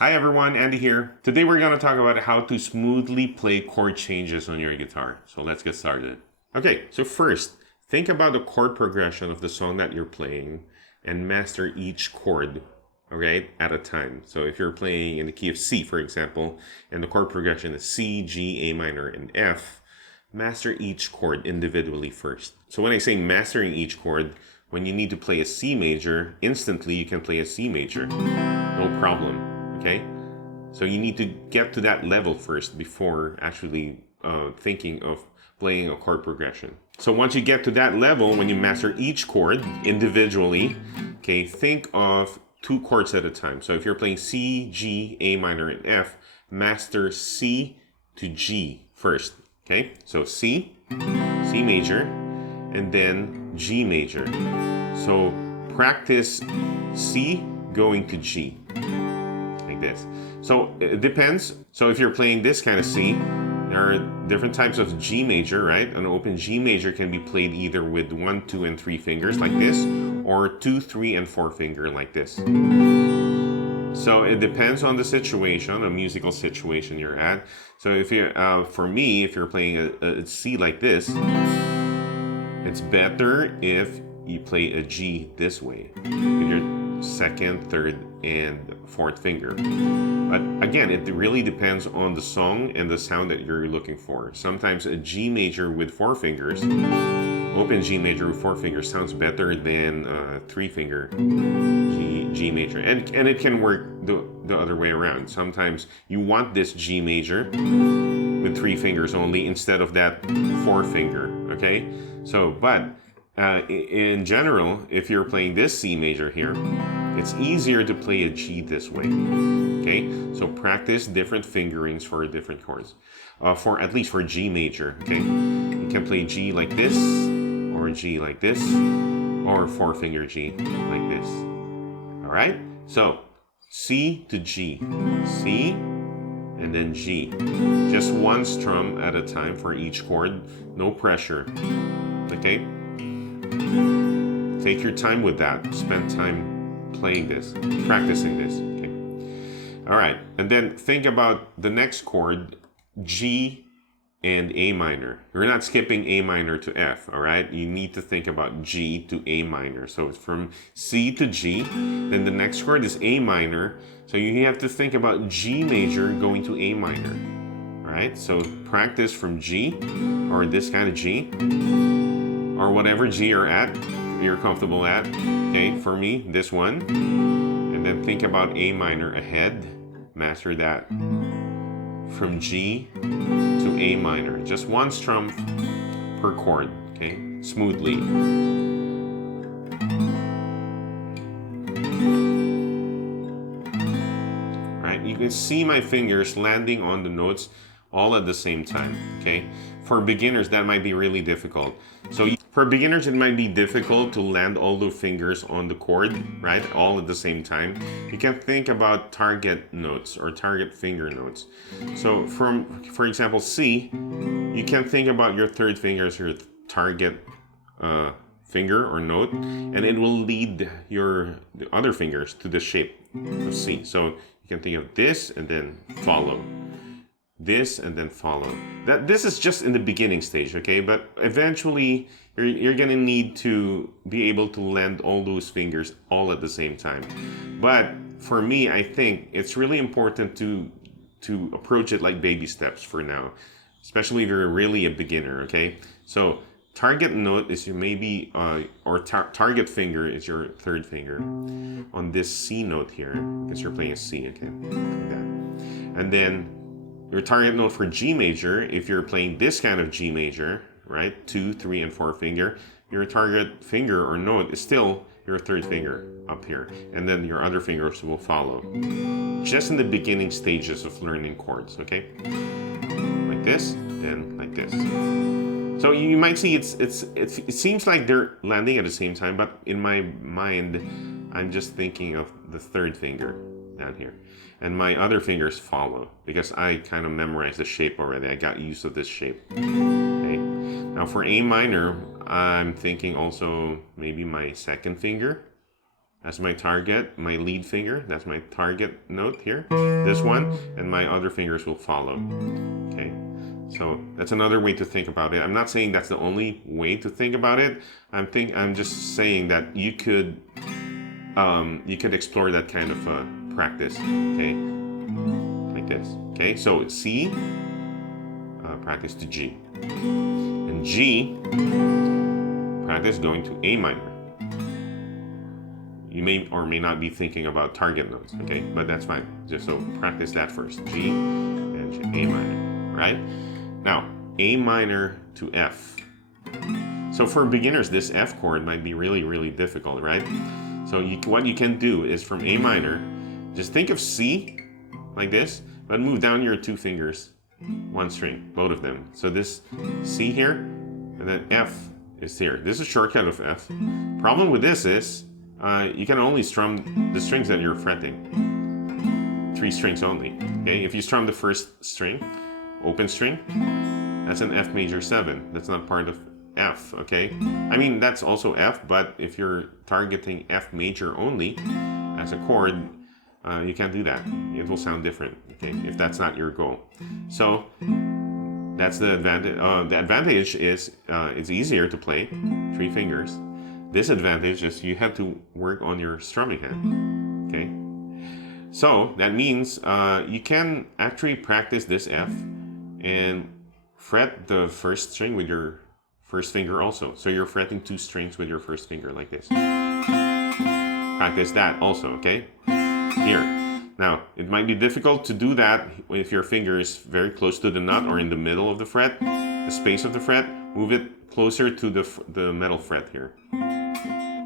Hi everyone, Andy here. Today we're going to talk about how to smoothly play chord changes on your guitar. So let's get started. Okay, so first, think about the chord progression of the song that you're playing and master each chord, okay, at a time. So if you're playing in the key of C, for example, and the chord progression is C, G, A minor, and F, master each chord individually first. So when I say mastering each chord, when you need to play a C major, instantly you can play a C major. No problem. Okay, so you need to get to that level first before actually thinking of playing a chord progression. So once you get to that level, when you master each chord individually, okay, think of 2 chords at a time. So if you're playing C, G, A minor, and F, master C to G first. Okay, so C, C major, and then G major. So practice C going to G. This. So it depends. So if you're playing this kind of C, there are different types of G major, right? An open G major can be played either with 1, 2, and 3 fingers like this, or 2, 3, and 4 finger like this. So it depends on the situation, a musical situation you're at. So if you, for me, if you're playing a C like this, it's better if you play a G this way with your second, third, and fourth finger. But again, it really depends on the song and the sound that you're looking for. Sometimes a G major with 4 fingers, open G major with 4 fingers sounds better than a 3-finger G major. And it can work the other way around. Sometimes you want this G major with 3 fingers only instead of that 4-finger, okay? So, but in general, if you're playing this C major here, it's easier to play a G this way, okay? So practice different fingerings for different chords, for at least for G major, okay? You can play G like this, or G like this, or 4-finger G like this, all right? So C to G, C, and then G. Just one strum at a time for each chord, no pressure, okay? Take your time with that, spend time playing this, practicing this, okay? All right, and then think about the next chord, G and A minor. You're not skipping A minor to F, all right? You need to think about G to A minor. So it's from C to G, then the next chord is A minor, so you have to think about G major going to A minor, all right? So practice from G, or this kind of G, or whatever G you're comfortable at, okay? For me, this one, and then think about A minor ahead, master that from G to A minor, just one strum per chord, okay? Smoothly. Right? You can see my fingers landing on the notes all at the same time, okay? For beginners, that might be really difficult. So for beginners, it might be difficult to land all the fingers on the chord, right? All at the same time. You can think about target notes or target finger notes. So for example, C, you can think about your third finger as your target finger or note, and it will lead the other fingers to the shape of C. So you can think of this and then follow. This and then follow. This is just in the beginning stage, okay? But eventually you're gonna need to be able to land all those fingers all at the same time. But for me, I think it's really important to approach it like baby steps for now, especially if you're really a beginner, okay? So target note is your maybe or target finger is your third finger on this C note here, because you're playing a C, okay? Like that. And then your target note for G major, if you're playing this kind of G major, right, 2, 3, and 4 finger, your target finger or note is still your third finger up here, and then your other fingers will follow. Just in the beginning stages of learning chords, okay? Like this, then like this. So you might see it seems like they're landing at the same time, but in my mind, I'm just thinking of the third finger down here. And my other fingers follow because I kind of memorized the shape already. I got used to this shape. Okay. Now for A minor, I'm thinking also maybe my second finger as my target, my lead finger. That's my target note here. This one, and my other fingers will follow. Okay, so that's another way to think about it. I'm not saying that's the only way to think about it. I'm just saying that you could explore that kind of practice. Okay, like this. Okay, so C, practice to G, and G, practice going to A minor. You may or may not be thinking about target notes, okay? But that's fine. Just so practice that first. G and G, A minor, right? Now, A minor to F. So for beginners, this F chord might be really, really difficult, right? So what you can do is from A minor, just think of C like this, but move down your two fingers, one string, both of them. So this C here, and then F is here. This is a shortcut of F. Problem with this is, you can only strum the strings that you're fretting. 3 strings only. Okay, if you strum the first string, open string, that's an F major 7. That's not part of F, okay? I mean, that's also F, but if you're targeting F major only as a chord, you can't do that. It will sound different, okay, if that's not your goal. So that's the advantage. The advantage is it's easier to play, 3 fingers. Disadvantage is you have to work on your strumming hand, okay? So that means you can actually practice this F and fret the first string with your first finger also. So you're fretting 2 strings with your first finger like this. Practice that also, okay? Here. Now, it might be difficult to do that if your finger is very close to the nut or in the middle of the fret, the space of the fret. Move it closer to the metal fret here.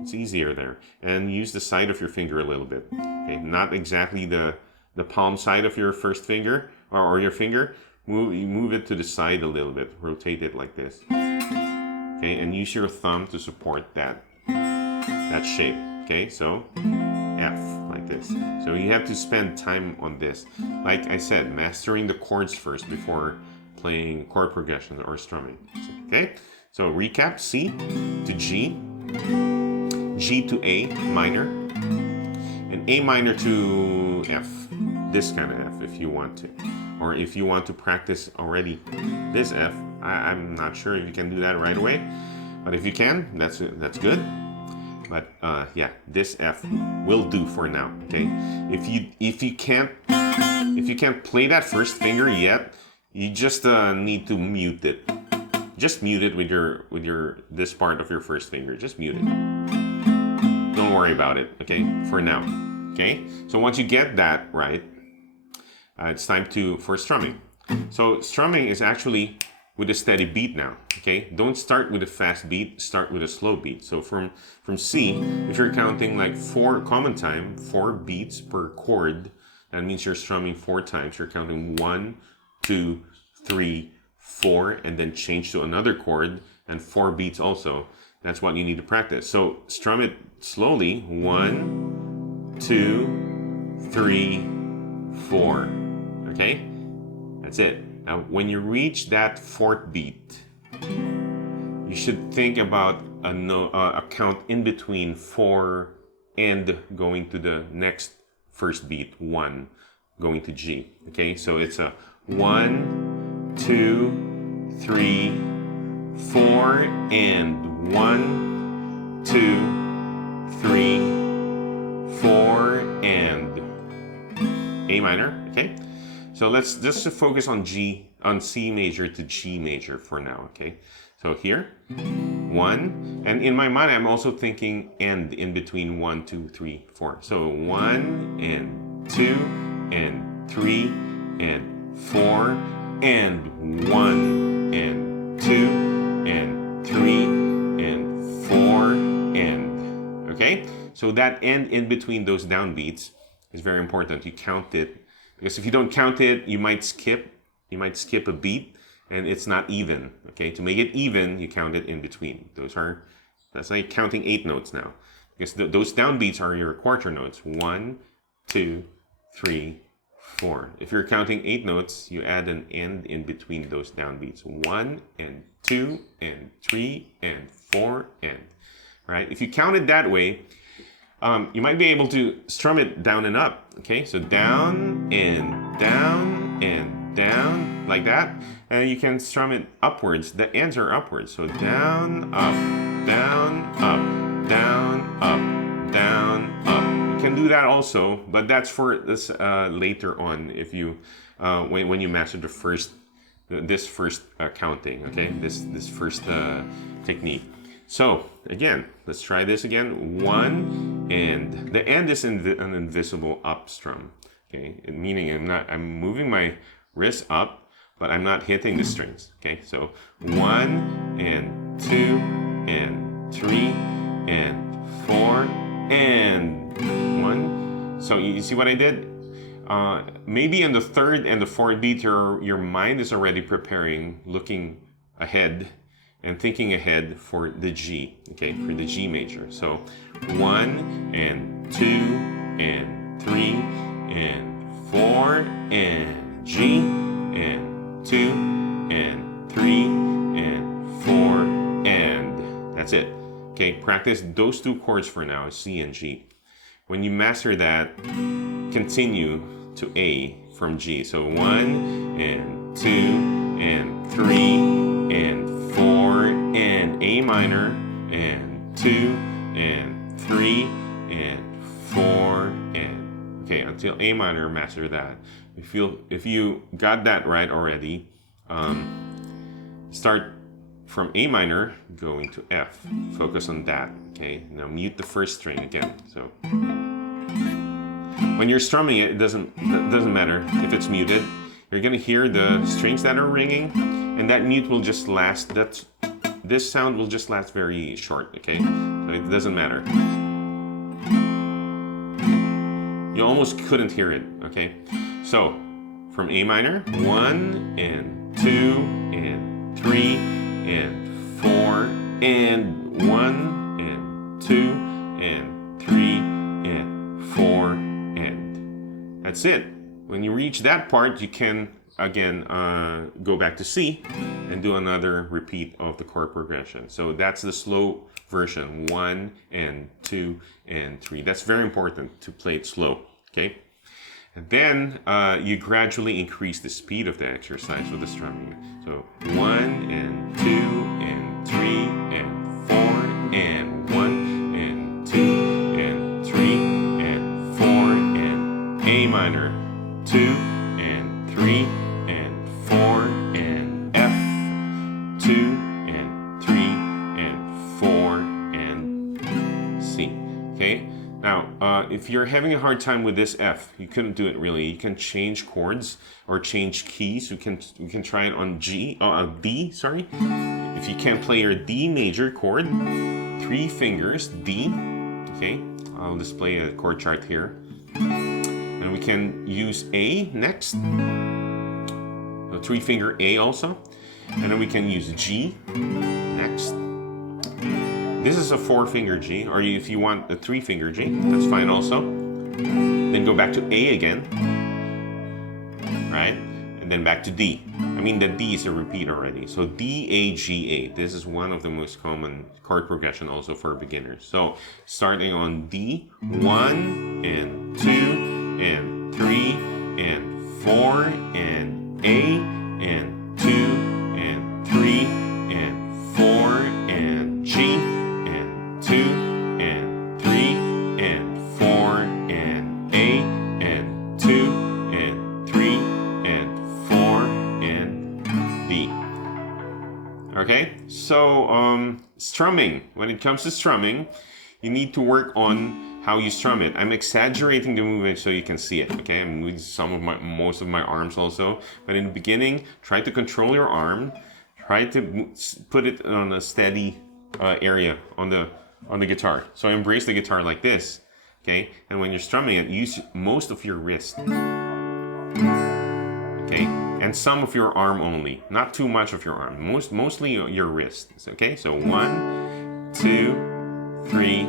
It's easier there. And use the side of your finger a little bit. Okay, not exactly the palm side of your first finger or your finger. Move it to the side a little bit. Rotate it like this. Okay, and use your thumb to support that shape. Okay, so F like this. So you have to spend time on this. Like I said, mastering the chords first before playing chord progression or strumming. Okay, so recap: C to G, G to A minor, and A minor to F. This kind of F if you want to. Or if you want to practice already this F, I'm not sure if you can do that right away. But if you can, that's good. But yeah, this F will do for now. Okay, if you can't play that first finger yet, you just need to mute it. Just mute it with your this part of your first finger. Just mute it. Don't worry about it. Okay, for now. Okay, so once you get that right, it's time for strumming. So strumming is actually with a steady beat now. Okay, don't start with a fast beat. Start with a slow beat. So from C, if you're counting like 4 common time, 4 beats per chord, that means you're strumming 4 times. You're counting 1, 2, 3, 4, and then change to another chord and 4 beats also. That's what you need to practice. So strum it slowly. 1, 2, 3, 4. Okay, that's it. Now, when you reach that 4th beat, you should think about a count in between 4 and going to the next first beat, 1, going to G. Okay, so it's a 1, 2, 3, 4, and 1, 2, 3, 4, and A minor. Okay. So let's just focus on C major to G major for now, okay? So here, 1, and in my mind, I'm also thinking and in between 1, 2, 3, 4. So 1 and 2 and 3 and 4 and 1 and 2 and 3 and 4 and, okay? So that end in between those downbeats is very important. You count it. Because if you don't count it, you might skip a beat, and it's not even. Okay, to make it even, you count it in between. That's like counting 8 notes now. Because those downbeats are your quarter notes. 1, 2, 3, 4. If you're counting 8 notes, you add an end in between those downbeats. 1 and 2 and 3 and 4 and. Right? If you count it that way, You might be able to strum it down and up. Okay, so down and down and down like that. And you can strum it upwards. The ends are upwards. So down, up, down, up, down, up, down, up. You can do that also, but that's for this later on if you when you master this first counting. Okay, this first technique. So again, let's try this again. 1 and the end is an invisible up strum. Okay, meaning I'm moving my wrist up, but I'm not hitting the strings. Okay, so 1 and 2 and 3 and 4 and 1. So you see what I did? Maybe in the third and the fourth beat, your mind is already preparing, looking ahead and thinking ahead for the G, okay, for the G major. So 1 and 2 and 3 and 4 and G and 2 and 3 and 4 and that's it. Okay, practice those two chords for now, C and G. When you master that, continue to A from G. So 1 and 2 and 3 and 4 and A minor and 2 and 3 and 4 and okay, until A minor, master that. If you got that right already, start from A minor going to F. Focus on that. Okay, now mute the first string again. So when you're strumming it, it doesn't matter if it's muted. You're gonna hear the strings that are ringing, and that mute will just last. This sound will just last very short. Okay, so it doesn't matter. You almost couldn't hear it. Okay, so from A minor, 1 and 2 and 3 and 4 and 1 and 2 and 3 and 4 and that's it. When you reach that part, you can again go back to C and do another repeat of the chord progression. So that's the slow version, 1 and 2 and 3. That's very important to play it slow. Okay. And then you gradually increase the speed of the exercise with the strumming. So 1 and 2 and 3 and 4 and 1 and 2 and 3 and 4 and A minor, 2 and 3 and 4 and F, 2 and 3 and 4 and C. Okay. Now, if you're having a hard time with this F, you couldn't do it really. You can change chords or change keys. You can try it on D. Sorry. If you can't play your D major chord, 3 fingers D. Okay, I'll display a chord chart here, and we can use A next. So 3 finger A also, and then we can use G next. This is a 4 finger G, or if you want a 3 finger G, that's fine also. Then go back to A again, right? And then back to D. I mean, the D is a repeat already. So D, A, G, A. This is one of the most common chord progression also for beginners. So starting on D, 1 and 2 and 3 and 4 and A and 2 and 3 and 4 and G. 2 and 3 and 4 and A and 2 and 3 and 4 and D. Okay, so strumming. When it comes to strumming, you need to work on how you strum it. I'm exaggerating the movement so you can see it. Okay, I'm moving most of my arms also. But in the beginning, try to control your arm. Try to put it on a steady area on the guitar. So embrace the guitar like this, okay? And when you're strumming it, use most of your wrist, okay? And some of your arm only, not too much of your arm. Mostly your wrist, okay? So 1, 2, 3,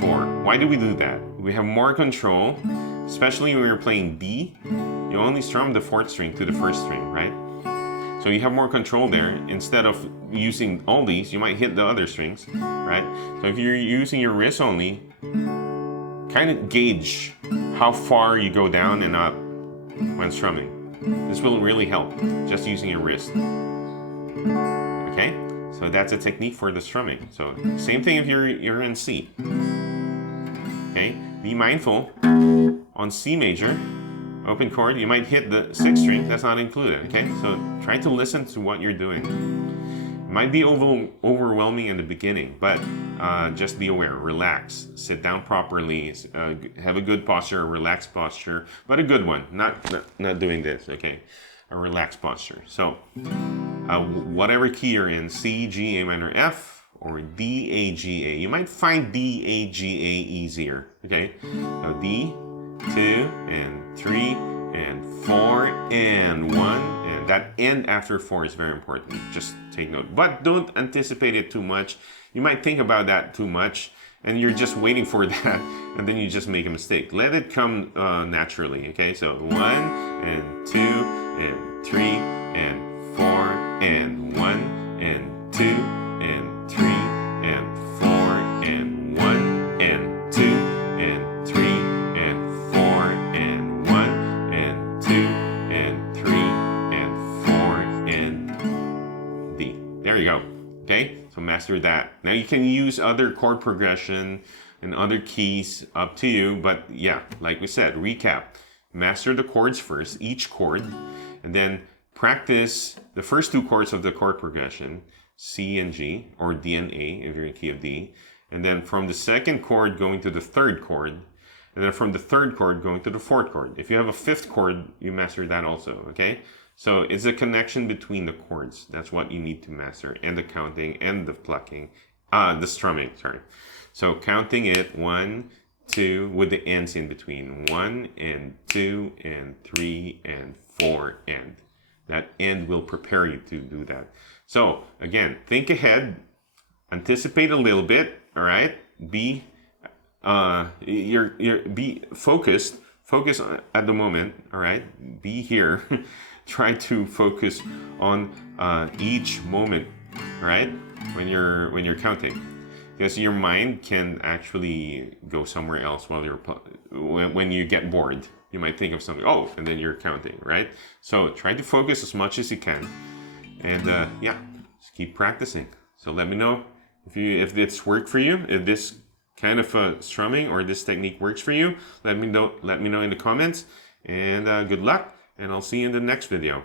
4. Why do we do that? We have more control, especially when you're playing B. You only strum the 4th string to the 1st string, right? So you have more control there. Instead of using all these, you might hit the other strings, right? So if you're using your wrist only, kind of gauge how far you go down and up when strumming. This will really help, just using your wrist. Okay, so that's a technique for the strumming. So same thing if you're in C. Okay, be mindful on C major, open chord, you might hit the 6th string, that's not included. Okay, so try to listen to what you're doing. It might be overwhelming in the beginning, but just be aware, relax, sit down properly, have a good posture, a relaxed posture, but a good one, not doing this, okay? A relaxed posture. So whatever key you're in, C, G, A minor, F, or D, A, G, A. You might find D, A, G, A easier, okay? So D, 2, and 3, and 4, and 1, and that end after 4 is very important. Just take note. But don't anticipate it too much. You might think about that too much, and you're just waiting for that, and then you just make a mistake. Let it come naturally, okay? So 1, and 2, and 3, and 4, and 1, and 2, and 3, and 4, and 1, and 2, and 3, and 4, and 1, and 2, and 3, and 4, and D. There you go. Okay? So master that. Now you can use other chord progression and other keys, up to you, but yeah, like we said, recap. Master the chords first, each chord, and then practice the first 2 chords of the chord progression, C and G, or D and A if you're in key of D, and then from the 2nd chord going to the 3rd chord, and then from the 3rd chord going to the 4th chord. If you have a 5th chord, you master that also, okay? So it's a connection between the chords. That's what you need to master, and the counting and the plucking, the strumming, sorry. So counting it, 1, 2, with the ends in between, 1, and 2, and 3, and 4, and. That end will prepare you to do that. So again, think ahead, anticipate a little bit, all right? Be be focused. Focus at the moment, all right? Be here. Try to focus on each moment, all right? When you're counting, because your mind can actually go somewhere else while when you get bored. You might think of something, oh, and then you're counting, right? So try to focus as much as you can, and yeah, just keep practicing. So let me know if it's worked for you, if this kind of strumming or this technique works for you. Let me know in the comments, and good luck, and I'll see you in the next video.